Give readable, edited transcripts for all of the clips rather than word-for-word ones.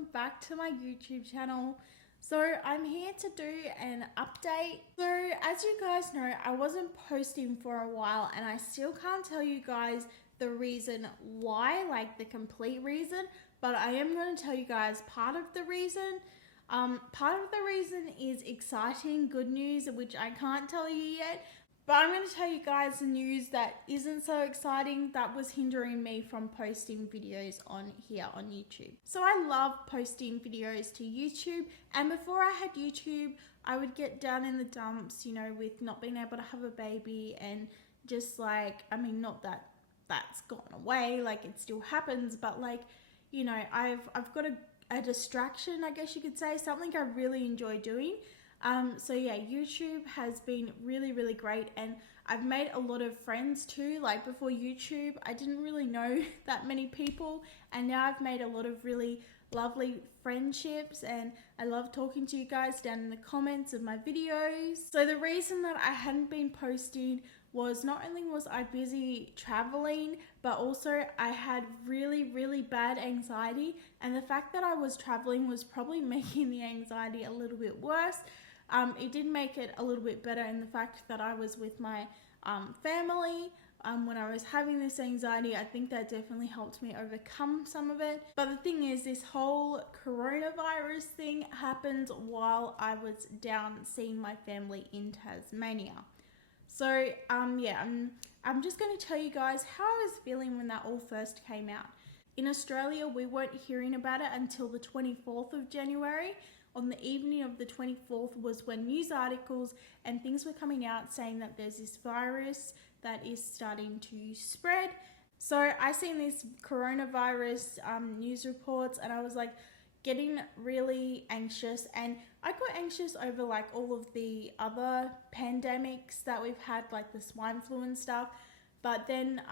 welcome back to my YouTube channel. So I'm here to do an update. So as you guys know, I wasn't posting for a while and I still can't tell you guys the reason why, like the complete reason, but I am going to tell you guys part of the reason. Part of the reason is exciting, good news, which I can't tell you yet. But I'm going to tell you guys the news that isn't so exciting that was hindering me from posting videos on here on YouTube. So I love posting videos to YouTube, and before I had YouTube, I would get down in the dumps, you know, with not being able to have a baby and just like, I mean, not that that's gone away, like it still happens, but like, you know, I've got a distraction, I guess you could say, something I really enjoy doing. So yeah, YouTube has been really, really great, and I've made a lot of friends too. Like before YouTube, I didn't really know that many people, and now I've made a lot of really lovely friendships, and I love talking to you guys down in the comments of my videos. So the reason that I hadn't been posting was not only was I busy traveling, but also I had really, really bad anxiety, and the fact that I was traveling was probably making the anxiety a little bit worse. It did make it a little bit better in the fact that I was with my family when I was having this anxiety. I think that definitely helped me overcome some of it. But the thing is, this whole coronavirus thing happened while I was down seeing my family in Tasmania. So yeah, I'm just going to tell you guys how I was feeling when that all first came out. In Australia, we weren't hearing about it until the 24th of January. On the evening of the 24th was when news articles and things were coming out saying that there's this virus that is starting to spread. So I seen these coronavirus news reports, and I was like getting really anxious, and I got anxious over like all of the other pandemics that we've had, like the swine flu and stuff. But then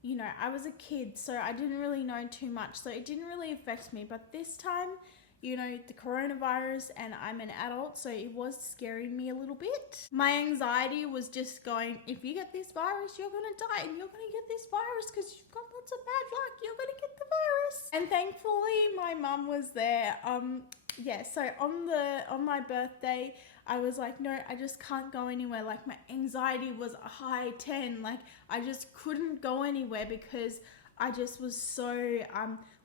you know, I was a kid, so I didn't really know too much, so it didn't really affect me. But this time, you know, the coronavirus, and I'm an adult, so it was scaring me a little bit. My anxiety was just going, if you get this virus, you're gonna die, and you're gonna get this virus because you've got lots of bad luck, you're gonna get the virus. And thankfully my mum was there. Yeah, so on my birthday, I was like, no, I just can't go anywhere. Like my anxiety was a high 10. Like I just couldn't go anywhere because I just was so,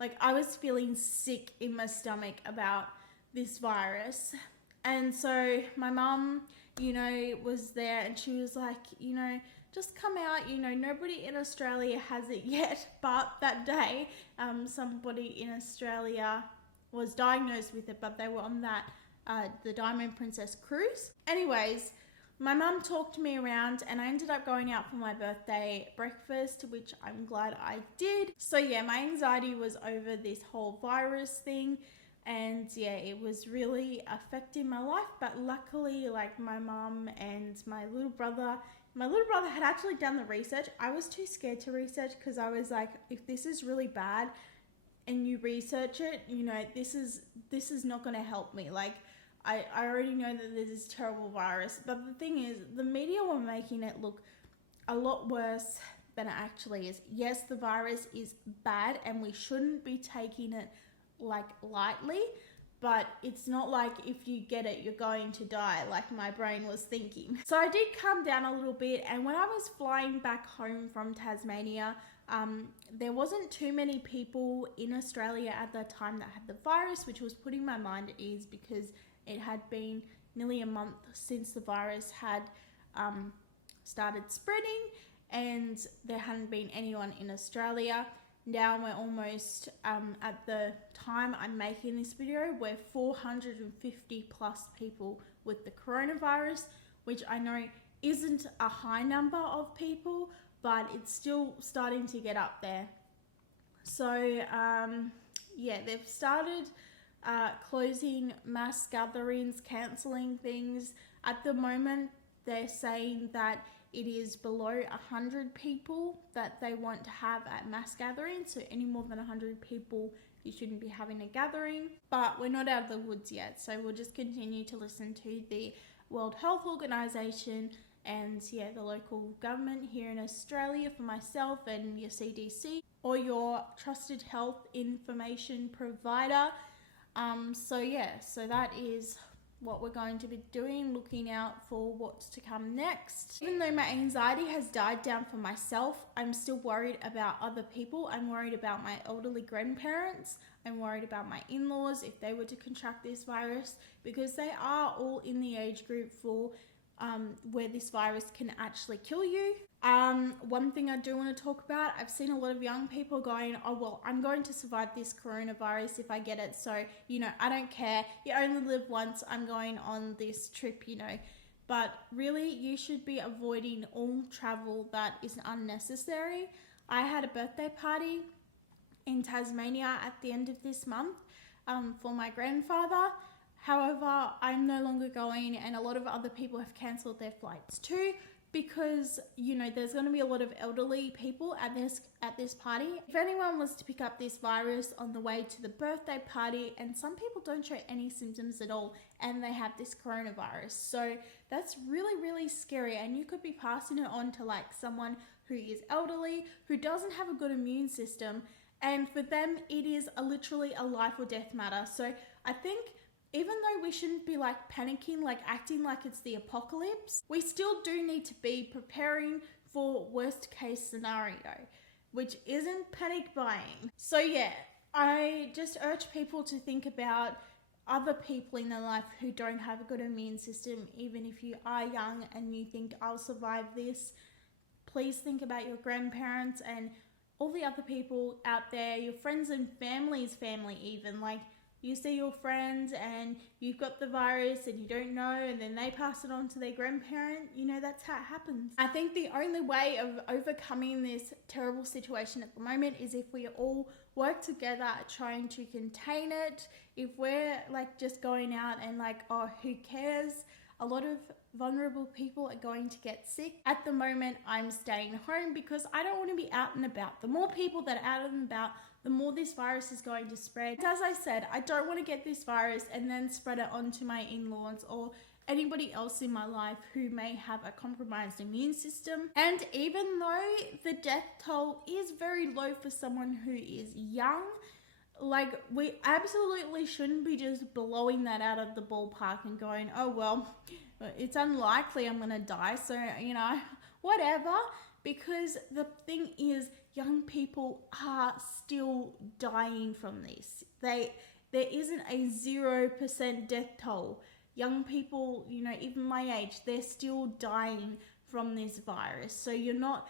like I was feeling sick in my stomach about this virus. And so my mum, you know, was there, and she was like, you know, just come out, you know, nobody in Australia has it yet. But that day, somebody in Australia was diagnosed with it, but they were on that, the Diamond Princess cruise. Anyways, my mum talked me around, and I ended up going out for my birthday breakfast, which I'm glad I did. So yeah, my anxiety was over this whole virus thing, and yeah, it was really affecting my life. But luckily, like my mum and my little brother had actually done the research. I was too scared to research because I was like, if this is really bad and you research it, you know, this is not going to help me. Like I already know that there's this terrible virus, but the thing is, the media were making it look a lot worse than it actually is. Yes, the virus is bad and we shouldn't be taking it like lightly, but it's not like if you get it, you're going to die, like my brain was thinking. So I did calm down a little bit, and when I was flying back home from Tasmania, there wasn't too many people in Australia at the time that had the virus, which was putting my mind at ease because it had been nearly a month since the virus had started spreading, and there hadn't been anyone in Australia. Now we're almost, at the time I'm making this video, we're 450 plus people with the coronavirus, which I know isn't a high number of people, but it's still starting to get up there. So yeah, they've started closing mass gatherings, cancelling things. At the moment, they're saying that it is below 100 people that they want to have at mass gatherings. So any more than 100 people, you shouldn't be having a gathering. But we're not out of the woods yet, so we'll just continue to listen to the World Health Organization and yeah, the local government here in Australia for myself, and your CDC or your trusted health information provider. So yeah, so that is what we're going to be doing, looking out for what's to come next. Even though my anxiety has died down for myself, I'm still worried about other people. I'm worried about my elderly grandparents. I'm worried about my in-laws if they were to contract this virus, because they are all in the age group for where this virus can actually kill you. One thing I do want to talk about, I've seen a lot of young people going, oh well, I'm going to survive this coronavirus if I get it, so I don't care, you only live once, I'm going on this trip. But really, you should be avoiding all travel that is unnecessary. I had a birthday party in Tasmania at the end of this month for my grandfather. However, I'm no longer going, and a lot of other people have cancelled their flights too, because there's going to be a lot of elderly people at this party. If anyone was to pick up this virus on the way to the birthday party, and some people don't show any symptoms at all and they have this coronavirus, so that's really, really scary, and you could be passing it on to someone who is elderly, who doesn't have a good immune system, and for them it is literally a life or death matter. So I think even though we shouldn't be panicking, acting like it's the apocalypse, we still do need to be preparing for worst case scenario, which isn't panic buying. So yeah, I just urge people to think about other people in their life who don't have a good immune system. Even if you are young and you think, I'll survive this, please think about your grandparents and all the other people out there, your friends and family's family even. You see your friends and you've got the virus and you don't know, and then they pass it on to their grandparent. That's how it happens. I think the only way of overcoming this terrible situation at the moment is if we all work together trying to contain it. If we're just going out and oh, who cares? A lot of vulnerable people are going to get sick. At the moment, I'm staying home because I don't want to be out and about. The more people that are out and about, the more this virus is going to spread. As I said, I don't want to get this virus and then spread it onto my in-laws or anybody else in my life who may have a compromised immune system. And even though the death toll is very low for someone who is young, we absolutely shouldn't be just blowing that out of the ballpark and going, oh well, it's unlikely I'm gonna die, so whatever. Because the thing is, young people are still dying from this. There isn't a 0% death toll. Young people, even my age, they're still dying from this virus. So you're not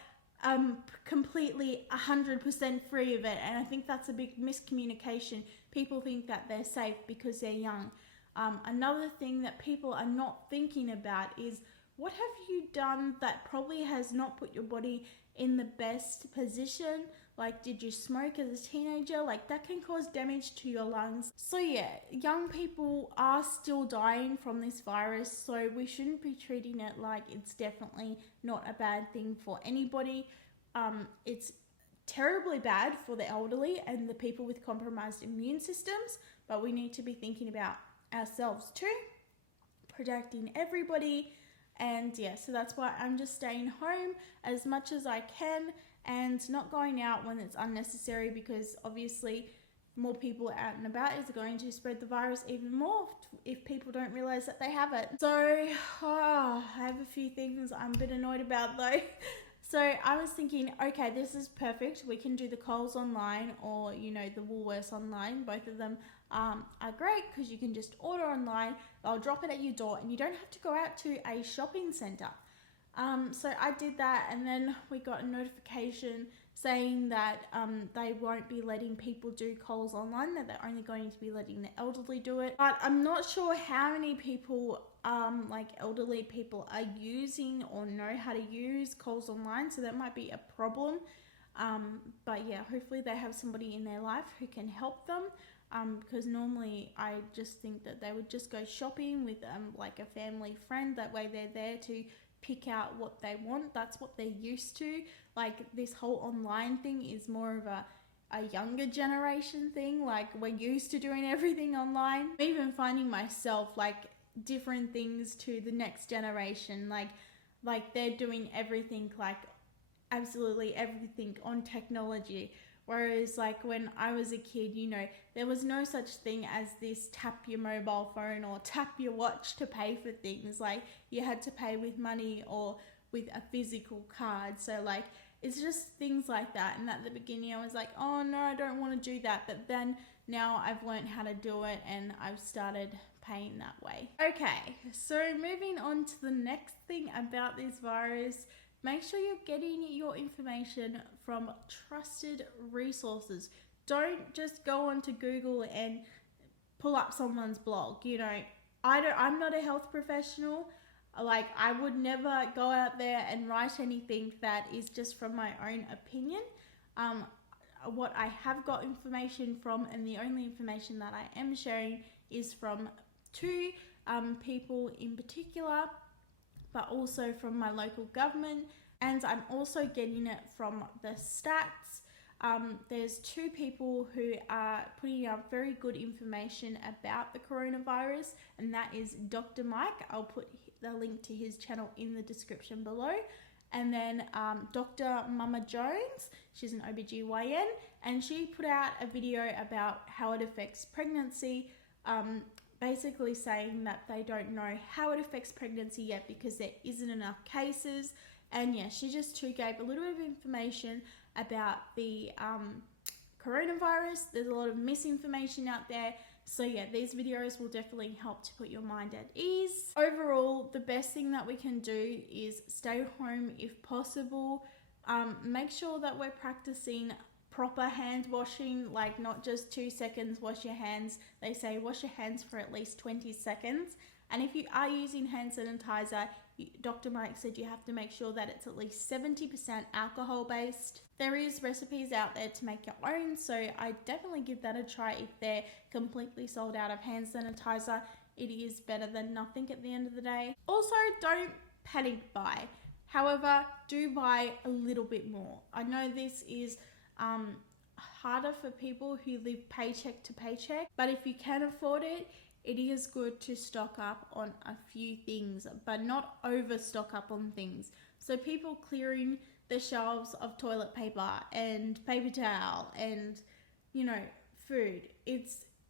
completely 100% free of it. And I think that's a big miscommunication. People think that they're safe because they're young. Another thing that people are not thinking about is, what have you done that probably has not put your body in the best position? Did you smoke as a teenager? That can cause damage to your lungs. So yeah, young people are still dying from this virus, so we shouldn't be treating it like it's definitely not a bad thing for anybody. It's terribly bad for the elderly and the people with compromised immune systems, but we need to be thinking about ourselves too, protecting everybody. And yeah, so that's why I'm just staying home as much as I can and not going out when it's unnecessary, because obviously more people out and about is going to spread the virus even more if people don't realize that they have it. So I have a few things I'm a bit annoyed about though. So I was thinking, okay, this is perfect. We can do the Coles online or, the Woolworths online. Both of them are great because you can just order online. They'll drop it at your door and you don't have to go out to a shopping centre. So I did that, and then we got a notification saying that they won't be letting people do Coles online, that they're only going to be letting the elderly do it. But I'm not sure how many people, elderly people, are using or know how to use Coles online, so that might be a problem. But yeah, hopefully they have somebody in their life who can help them, because normally I just think that they would just go shopping with a family friend. That way they're there to pick out what they want. That's what they're used to. This whole online thing is more of a younger generation thing. We're used to doing everything online. I'm even finding myself different things to the next generation. They're doing everything, absolutely everything on technology, Whereas like when I was a kid, you know, there was no such thing as this tap your mobile phone or tap your watch to pay for things. Like you had to pay with money or with a physical card. So like it's just things like that. And at the beginning I was like, oh no, I don't want to do that. But then now I've learned how to do it and I've started paying that way. Okay, so moving on to the next thing about this virus. Make sure you're getting your information from trusted resources. Don't just go onto Google and pull up someone's blog. You know, I'm not a health professional. Like I would never go out there and write anything that is just from my own opinion. What I have got information from, and the only information that I am sharing is from two people in particular, but also from my local government, and I'm also getting it from the stats. There's two people who are putting out very good information about the coronavirus, and that is Dr. Mike. I'll put the link to his channel in the description below. And then Dr. Mama Jones, she's an OBGYN, and she put out a video about how it affects pregnancy, basically saying that they don't know how it affects pregnancy yet because there isn't enough cases. And yeah, she just too gave a little bit of information about the coronavirus. There's a lot of misinformation out there. So yeah, these videos will definitely help to put your mind at ease. Overall, the best thing that we can do is stay home if possible. Make sure that we're practicing proper hand washing, like not just 2 seconds wash your hands. They say wash your hands for at least 20 seconds. And if you are using hand sanitizer, Dr. Mike said you have to make sure that it's at least 70% alcohol based. There is recipes out there to make your own, so I definitely give that a try. If they're completely sold out of hand sanitizer, it is better than nothing at the end of the day. Also, don't panic buy. However, do buy a little bit more. I know this is harder for people who live paycheck to paycheck, but if you can afford it, it is good to stock up on a few things, but not overstock up on things. So people clearing the shelves of toilet paper and paper towel and, you know, food.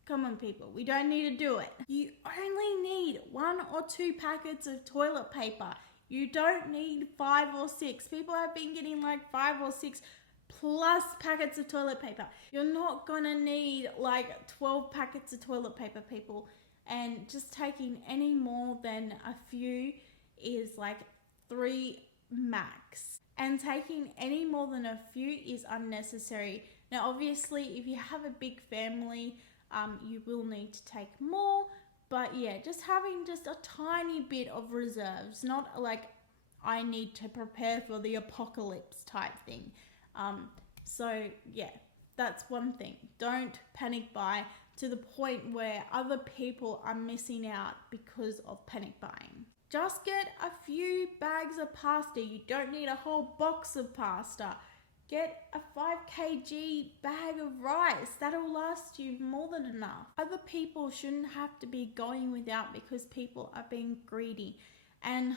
Come on people, we don't need to do it. You only need 1 or 2 packets of toilet paper. You don't need 5 or 6. People have been getting like 5 or 6 plus packets of toilet paper. You're not gonna need like 12 packets of toilet paper, people. And just taking any more than a few is like 3 max. And taking any more than a few is unnecessary. Now, obviously, if you have a big family, you will need to take more. But yeah, just having just a tiny bit of reserves, not like I need to prepare for the apocalypse type thing. So yeah, that's one thing. Don't panic buy to the point where other people are missing out because of panic buying. Just get a few bags of pasta. You don't need a whole box of pasta. Get a 5 kg bag of rice. That'll last you more than enough. Other people shouldn't have to be going without because people are being greedy. And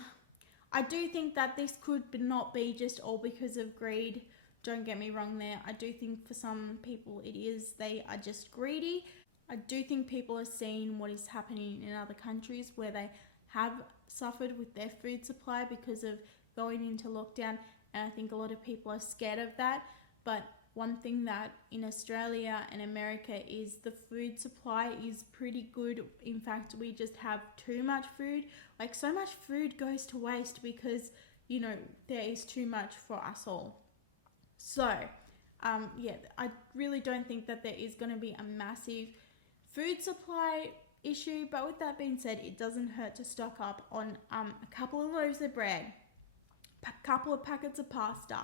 I do think that this could not be just all because of greed. Don't get me wrong there. I do think for some people it is. They are just greedy. I do think people are seeing what is happening in other countries where they have suffered with their food supply because of going into lockdown, and I think a lot of people are scared of that. But one thing that in Australia and America is the food supply is pretty good. In fact, we just have too much food. Like so much food goes to waste because, you know, there is too much for us all. So, yeah, I really don't think that there is going to be a massive food supply issue, but with that being said, it doesn't hurt to stock up on a couple of loaves of bread, a couple of packets of pasta,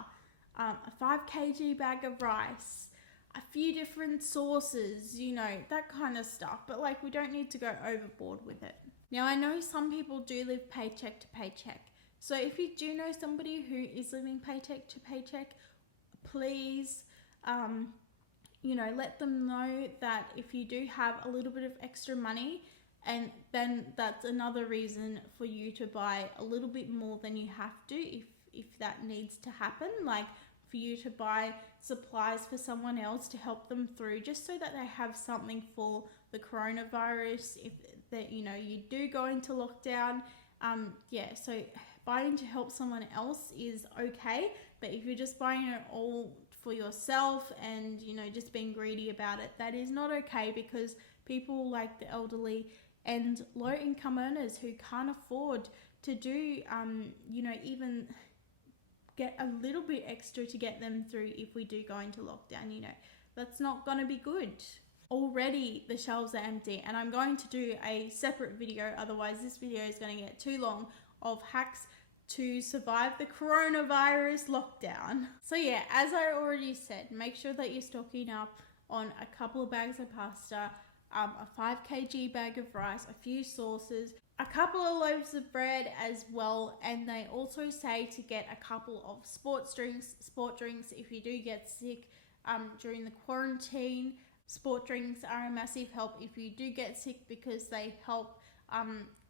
a 5 kg bag of rice, a few different sauces, you know, that kind of stuff. But like, we don't need to go overboard with it. Now, I know some people do live paycheck to paycheck. So if you do know somebody who is living paycheck to paycheck, please, you know, let them know that if you do have a little bit of extra money, and then that's another reason for you to buy a little bit more than you have to if that needs to happen. Like, for you to buy supplies for someone else to help them through, just so that they have something for the coronavirus if that you do go into lockdown. So buying to help someone else is okay, but if you're just buying it all for yourself and just being greedy about it, that is not okay, because people like the elderly and low income earners who can't afford to do even get a little bit extra to get them through if we do go into lockdown, that's not going to be good. Already the shelves are empty, and I'm going to do a separate video, otherwise this video is going to get too long, of hacks to survive the coronavirus lockdown. So yeah, as I already said, make sure that you're stocking up on a couple of bags of pasta, a 5 kg bag of rice, a few sauces, a couple of loaves of bread as well. And they also say to get a couple of sport drinks if you do get sick during the quarantine. Sport drinks are a massive help if you do get sick, because they help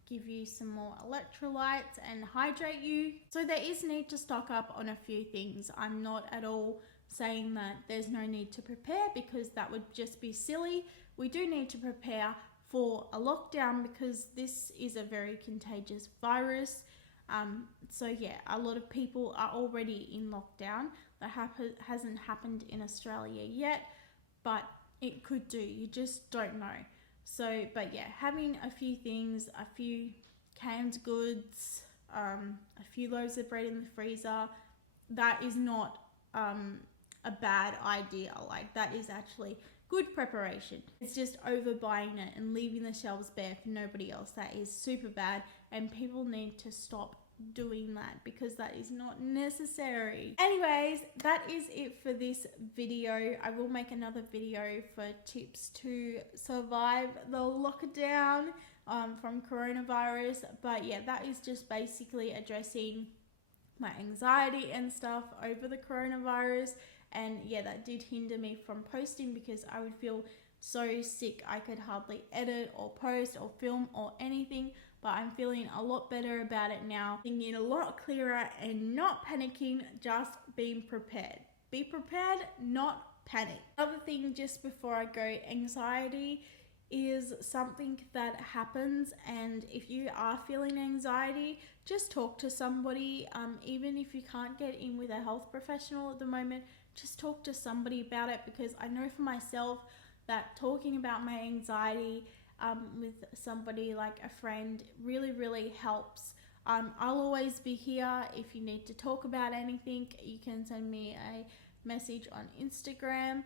give you some more electrolytes and hydrate you. So there is need to stock up on a few things. I'm not at all saying that there's no need to prepare, because that would just be silly. We do need to prepare for a lockdown, because this is a very contagious virus. So yeah, a lot of people are already in lockdown. That hasn't happened in Australia yet, but it could do. You just don't know. So, but yeah, having a few things, a few canned goods, a few loaves of bread in the freezer, that is not a bad idea. Like, that is actually good preparation. It's just overbuying it and leaving the shelves bare for nobody else. That is super bad, and people need to stop doing that, because that is not necessary. Anyways, that is it for this video. I will make another video for tips to survive the lockdown from coronavirus, but yeah, that is just basically addressing my anxiety and stuff over the coronavirus. And yeah, that did hinder me from posting, because I would feel so sick I could hardly edit or post or film or anything. But I'm feeling a lot better about it now, thinking a lot clearer and not panicking, just being prepared. Be prepared, not panic. Another thing just before I go, anxiety is something that happens, and if you are feeling anxiety, just talk to somebody. Even if you can't get in with a health professional at the moment, just talk to somebody about it, because I know for myself that talking about my anxiety with somebody like a friend really helps. I'll always be here if you need to talk about anything. You can send me a message on Instagram.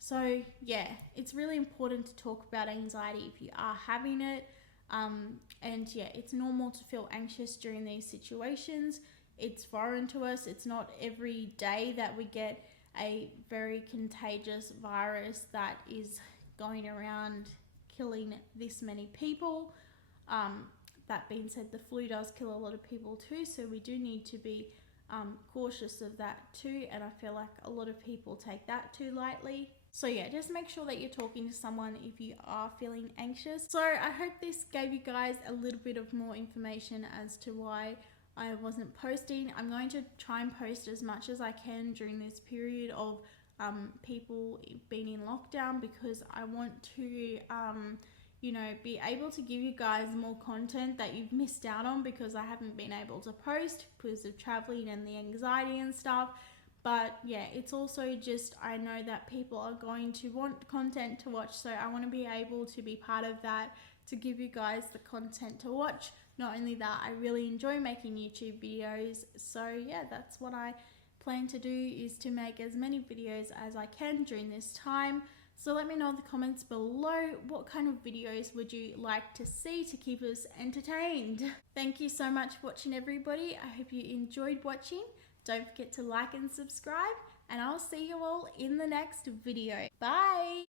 So yeah, it's really important to talk about anxiety if you are having it. And yeah, it's normal to feel anxious during these situations. It's foreign to us. It's not every day that we get a very contagious virus that is going around killing this many people. That being said, the flu does kill a lot of people too, so we do need to be cautious of that too, and I feel like a lot of people take that too lightly. So yeah, just make sure that you're talking to someone if you are feeling anxious. So I hope this gave you guys a little bit of more information as to why I wasn't posting. I'm going to try and post as much as I can during this period of people being in lockdown, because I want to be able to give you guys more content that you've missed out on, because I haven't been able to post because of traveling and the anxiety and stuff. But yeah, it's also just, I know that people are going to want content to watch, so I want to be able to be part of that, to give you guys the content to watch. Not only that, I really enjoy making YouTube videos, so yeah, that's what I plan to do, is to make as many videos as I can during this time. So let me know in the comments below, what kind of videos would you like to see to keep us entertained. Thank you so much for watching, everybody. I hope you enjoyed watching. Don't forget to like and subscribe, and I'll see you all in the next video. Bye!